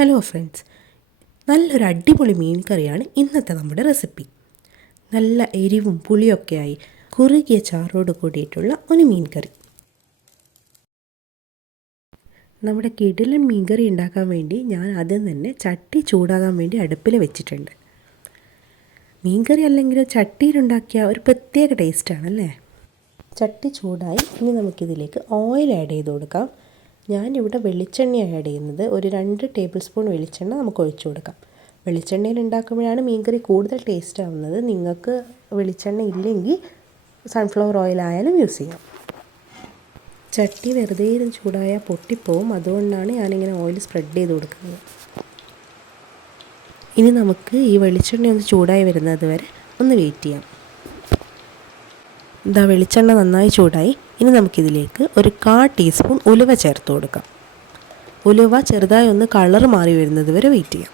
Hello friends, നല്ലൊരു അടിപൊളി മീൻ കറിയാണ് ഇന്നത്തെ നമ്മുടെ റെസിപ്പി. നല്ല എരിവും പുളിയൊക്കെയായി കുറുകിയ ചാറോട് കൂടിയിട്ടുള്ള ഒരു മീൻ കറി. നമ്മുടെ കിടിലൻ മീൻ കറി ഉണ്ടാക്കാൻ വേണ്ടി ഞാൻ ആദ്യം തന്നെ ചട്ടി ചൂടാകാൻ വേണ്ടി അടുപ്പിൽ വെച്ചിട്ടുണ്ട്. മീൻ കറി അല്ലെങ്കിൽ ചട്ടിയിലുണ്ടാക്കിയ ഒരു പ്രത്യേക ടേസ്റ്റാണല്ലേ. ചട്ടി ചൂടായി. ഇനി നമുക്കിതിലേക്ക് ഓയിൽ ആഡ് ചെയ്ത് കൊടുക്കാം. ഞാനിവിടെ വെളിച്ചെണ്ണയാണ് ആഡ് ചെയ്യുന്നത്. ഒരു 2 ടേബിൾ സ്പൂൺ വെളിച്ചെണ്ണ നമുക്ക് ഒഴിച്ചു കൊടുക്കാം. വെളിച്ചെണ്ണയിൽ ഉണ്ടാക്കുമ്പോഴാണ് മീൻ കറി കൂടുതൽ ടേസ്റ്റ് ആവുന്നത്. നിങ്ങൾക്ക് വെളിച്ചെണ്ണ ഇല്ലെങ്കിൽ സൺഫ്ലവർ ഓയിൽ ആയാലും യൂസ് ചെയ്യാം. ചട്ടി വെറുതെ ഇരുന്ന് ചൂടായാൽ പൊട്ടിപ്പോവും. അതുകൊണ്ടാണ് ഞാനിങ്ങനെ ഓയിൽ സ്പ്രെഡ് ചെയ്ത് കൊടുക്കുന്നത്. ഇനി നമുക്ക് ഈ വെളിച്ചെണ്ണ ഒന്ന് ചൂടായി വരുന്നത് വരെ ഒന്ന് വെയിറ്റ് ചെയ്യാം. വെളിച്ചെണ്ണ നന്നായി ചൂടായി. ഇനി നമുക്കിതിലേക്ക് ഒരു 1/4 ടീസ്പൂൺ ഉലുവ ചേർത്ത് കൊടുക്കാം. ഉലുവ ചെറുതായി ഒന്ന് കളർ മാറി വരുന്നത് വരെ വെയിറ്റ് ചെയ്യാം.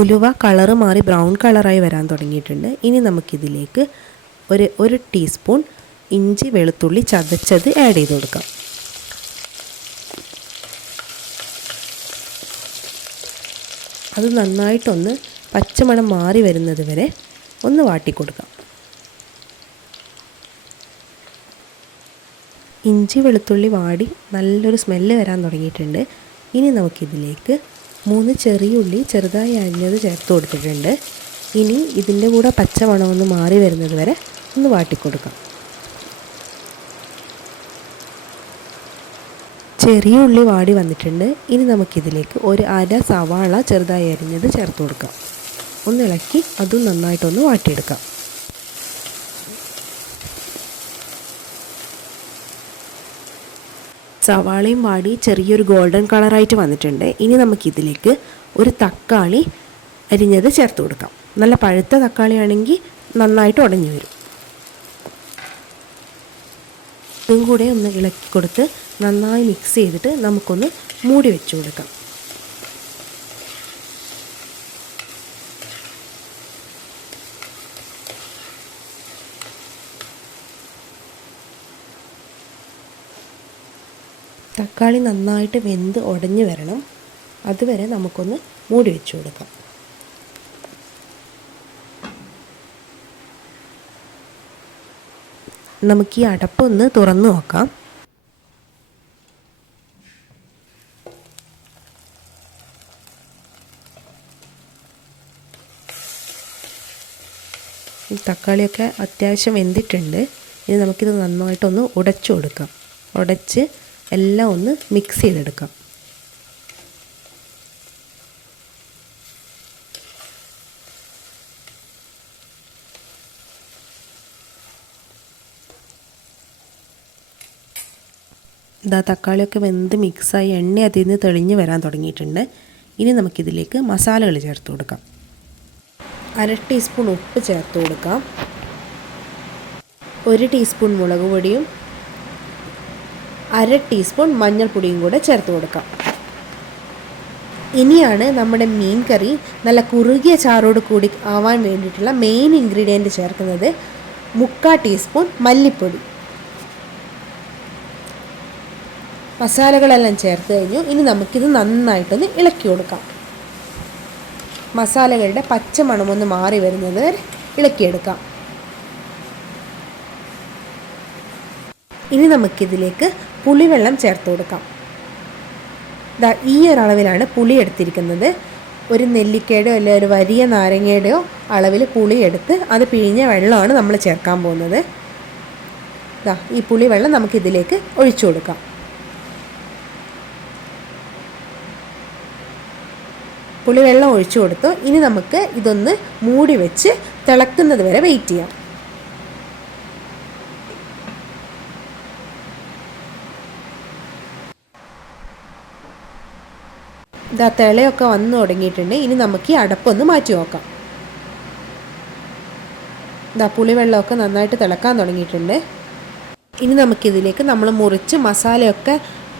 ഉലുവ കളർ മാറി ബ്രൗൺ കളറായി വരാൻ തുടങ്ങിയിട്ടുണ്ട്. ഇനി നമുക്കിതിലേക്ക് ഒരു ടീസ്പൂൺ ഇഞ്ചി വെളുത്തുള്ളി ചതച്ചത് ആഡ് ചെയ്ത് കൊടുക്കാം. അത് നന്നായിട്ടൊന്ന് പച്ചമണം മാറി വരുന്നത് വരെ ഒന്ന് വാട്ടിക്കൊടുക്കാം. ഇഞ്ചി വെളുത്തുള്ളി വാടി നല്ലൊരു സ്മെല്ല് വരാൻ തുടങ്ങിയിട്ടുണ്ട്. ഇനി നമുക്കിതിലേക്ക് 3 ചെറിയ ഉള്ളി ചെറുതായി അരിഞ്ഞത് ചേർത്ത് കൊടുത്തിട്ടുണ്ട്. ഇനി ഇതിൻ്റെ കൂടെ പച്ചമണം ഒന്ന് മാറി വരുന്നത് വരെ ഒന്ന് വാട്ടിക്കൊടുക്കാം. ചെറിയ ഉള്ളി വാടി വന്നിട്ടുണ്ട്. ഇനി നമുക്കിതിലേക്ക് ഒരു 1/2 സവാള ചെറുതായി അരിഞ്ഞത് ചേർത്ത് കൊടുക്കാം. ഒന്ന് ഇളക്കി അതും നന്നായിട്ടൊന്ന് വാട്ടിയെടുക്കാം. സവാളയും വാടി ചെറിയൊരു ഗോൾഡൻ കളറായിട്ട് വന്നിട്ടുണ്ട്. ഇനി നമുക്കിതിലേക്ക് ഒരു തക്കാളി അരിഞ്ഞത് ചേർത്ത് കൊടുക്കാം. നല്ല പഴുത്ത തക്കാളി ആണെങ്കിൽ നന്നായിട്ട് ഉടഞ്ഞു വരും. ഇതും കൂടെ ഒന്ന് ഇളക്കി കൊടുത്ത് നന്നായി മിക്സ് ചെയ്തിട്ട് നമുക്കൊന്ന് മൂടി വെച്ച് കൊടുക്കാം. തക്കാളി നന്നായിട്ട് വെന്ത് ഉടഞ്ഞു വരണം. അതുവരെ നമുക്കൊന്ന് മൂടി വെച്ച് കൊടുക്കാം. നമുക്ക് ഈ അടപ്പൊന്ന് തുറന്നു നോക്കാം. തക്കാളിയൊക്കെ അത്യാവശ്യം വെന്തിട്ടുണ്ട്. ഇനി നമുക്കിത് നന്നായിട്ടൊന്ന് ഉടച്ചു കൊടുക്കാം. ഉടച്ച് എല്ലാം ഒന്ന് മിക്സ് ചെയ്തെടുക്കാം. തക്കാളിയൊക്കെ വെന്ത് മിക്സായി എണ്ണ അതിൽ നിന്ന് തെളിഞ്ഞ് വരാൻ തുടങ്ങിയിട്ടുണ്ട്. ഇനി നമുക്കിതിലേക്ക് മസാലകൾ ചേർത്ത് കൊടുക്കാം. 1/2 ടീസ്പൂൺ ഉപ്പ് ചേർത്ത് കൊടുക്കാം. 1 ടീസ്പൂൺ മുളക് പൊടിയും 1/2 ടീസ്പൂൺ മഞ്ഞൾപ്പൊടിയും കൂടെ ചേർത്ത് കൊടുക്കാം. ഇനിയാണ് നമ്മുടെ മീൻ കറി നല്ല കുറുകിയ ചാറോട് കൂടി ആവാൻ വേണ്ടിയിട്ടുള്ള മെയിൻ ഇൻഗ്രീഡിയൻറ്റ് ചേർക്കുന്നത്. 1/4 ടീസ്പൂൺ മല്ലിപ്പൊടി. മസാലകളെല്ലാം ചേർത്ത് കഴിഞ്ഞു. ഇനി നമുക്കിത് നന്നായിട്ടൊന്ന് ഇളക്കി കൊടുക്കാം. മസാലകളുടെ പച്ചമണമൊന്ന് മാറി വരുന്നത് വരെ ഇളക്കിയെടുക്കാം. ഇനി നമുക്കിതിലേക്ക് പുളിവെള്ളം ചേർത്ത് കൊടുക്കാം. ഈ ഒരളവിലാണ് പുളി എടുത്തിരിക്കുന്നത്. ഒരു നെല്ലിക്കയുടെയോ അല്ലെങ്കിൽ ഒരു വലിയ നാരങ്ങയുടെയോ അളവിൽ പുളി എടുത്ത് അത് പിഴിഞ്ഞ വെള്ളമാണ് നമ്മൾ ചേർക്കാൻ പോകുന്നത്. ഈ പുളിവെള്ളം നമുക്കിതിലേക്ക് ഒഴിച്ചു കൊടുക്കാം. പുളിവെള്ളം ഒഴിച്ചു കൊടുത്തു. ഇനി നമുക്ക് ഇതൊന്ന് മൂടി വെച്ച് തിളക്കുന്നത് വരെ വെയിറ്റ് ചെയ്യാം. തിളയൊക്കെ വന്നു തുടങ്ങിയിട്ടുണ്ട്. ഇനി നമുക്ക് ഈ അടപ്പൊന്ന് മാറ്റി നോക്കാം. പുളിവെള്ളമൊക്കെ നന്നായിട്ട് തിളക്കാൻ തുടങ്ങിയിട്ടുണ്ട്. ഇനി നമുക്കിതിലേക്ക് നമ്മൾ മുറിച്ച് മസാലയൊക്കെ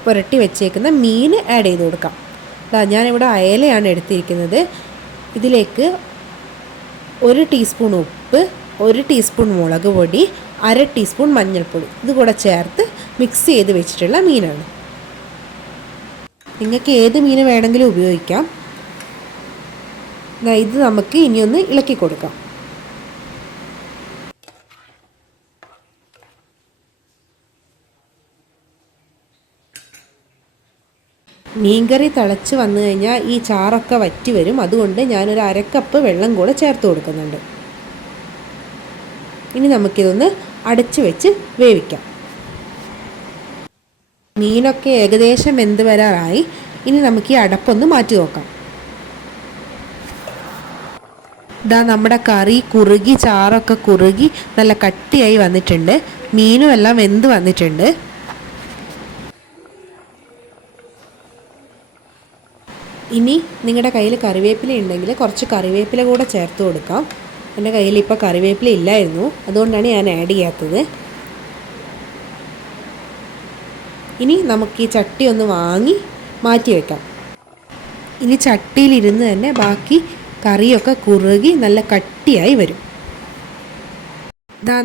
പുരട്ടി വെച്ചേക്കുന്ന മീൻ ആഡ് ചെയ്ത് കൊടുക്കാം. ഞാനിവിടെ അയലയാണ് എടുത്തിരിക്കുന്നത്. ഇതിലേക്ക് 1 ടീസ്പൂൺ ഉപ്പ്, 1 ടീസ്പൂൺ മുളക് പൊടി, 1/2 ടീസ്പൂൺ മഞ്ഞൾപ്പൊടി ഇത് കൂടെ ചേർത്ത് മിക്സ് ചെയ്ത് വെച്ചിട്ടുള്ള മീനാണ്. നിങ്ങൾക്ക് ഏത് മീൻ വേണമെങ്കിലും ഉപയോഗിക്കാം. ഇത് നമുക്ക് ഇനിയൊന്ന് ഇളക്കി കൊടുക്കാം. മീൻകറി തിളച്ച് വന്നു കഴിഞ്ഞാൽ ഈ ചാറൊക്കെ വറ്റി വരും. അതുകൊണ്ട് ഞാനൊരു 1/2 കപ്പ് വെള്ളം കൂടെ ചേർത്ത് കൊടുക്കുന്നുണ്ട്. ഇനി നമുക്കിതൊന്ന് അടച്ച് വെച്ച് വേവിക്കാം. മീനൊക്കെ ഏകദേശം വെന്ത് വരാറായി. ഇനി നമുക്ക് ഈ അടപ്പൊന്ന് മാറ്റി നോക്കാം. നമ്മുടെ കറി കുറുകി ചാറൊക്കെ കുറുകി നല്ല കട്ടിയായി വന്നിട്ടുണ്ട്. മീനും എല്ലാം വെന്ത് വന്നിട്ടുണ്ട്. ഇനി നിങ്ങളുടെ കയ്യിൽ കറിവേപ്പില ഉണ്ടെങ്കിൽ കുറച്ച് കറിവേപ്പില കൂടെ ചേർത്ത് കൊടുക്കാം. എൻ്റെ കയ്യിൽ ഇപ്പോൾ കറിവേപ്പില ഇല്ലായിരുന്നു, അതുകൊണ്ടാണ് ഞാൻ ആഡ് ചെയ്യാത്തത്. ഇനി നമുക്ക് ഈ ചട്ടി ഒന്ന് വാങ്ങി മാറ്റി വെക്കാം. ഇനി ചട്ടിയിലിരുന്ന് തന്നെ ബാക്കി കറിയൊക്കെ കുറുകി നല്ല കട്ടിയായി വരും.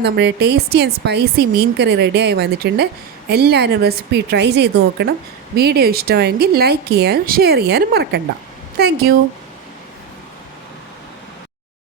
നമ്മുടെ ടേസ്റ്റി ആൻഡ് സ്പൈസി മീൻ കറി റെഡിയായി വന്നിട്ടുണ്ട്. എല്ലാവരും റെസിപ്പി ട്രൈ ചെയ്ത് നോക്കണം. വീഡിയോ ഇഷ്ടമായെങ്കിൽ ലൈക്ക് ചെയ്യാനും ഷെയർ ചെയ്യാനും മറക്കണ്ട. താങ്ക്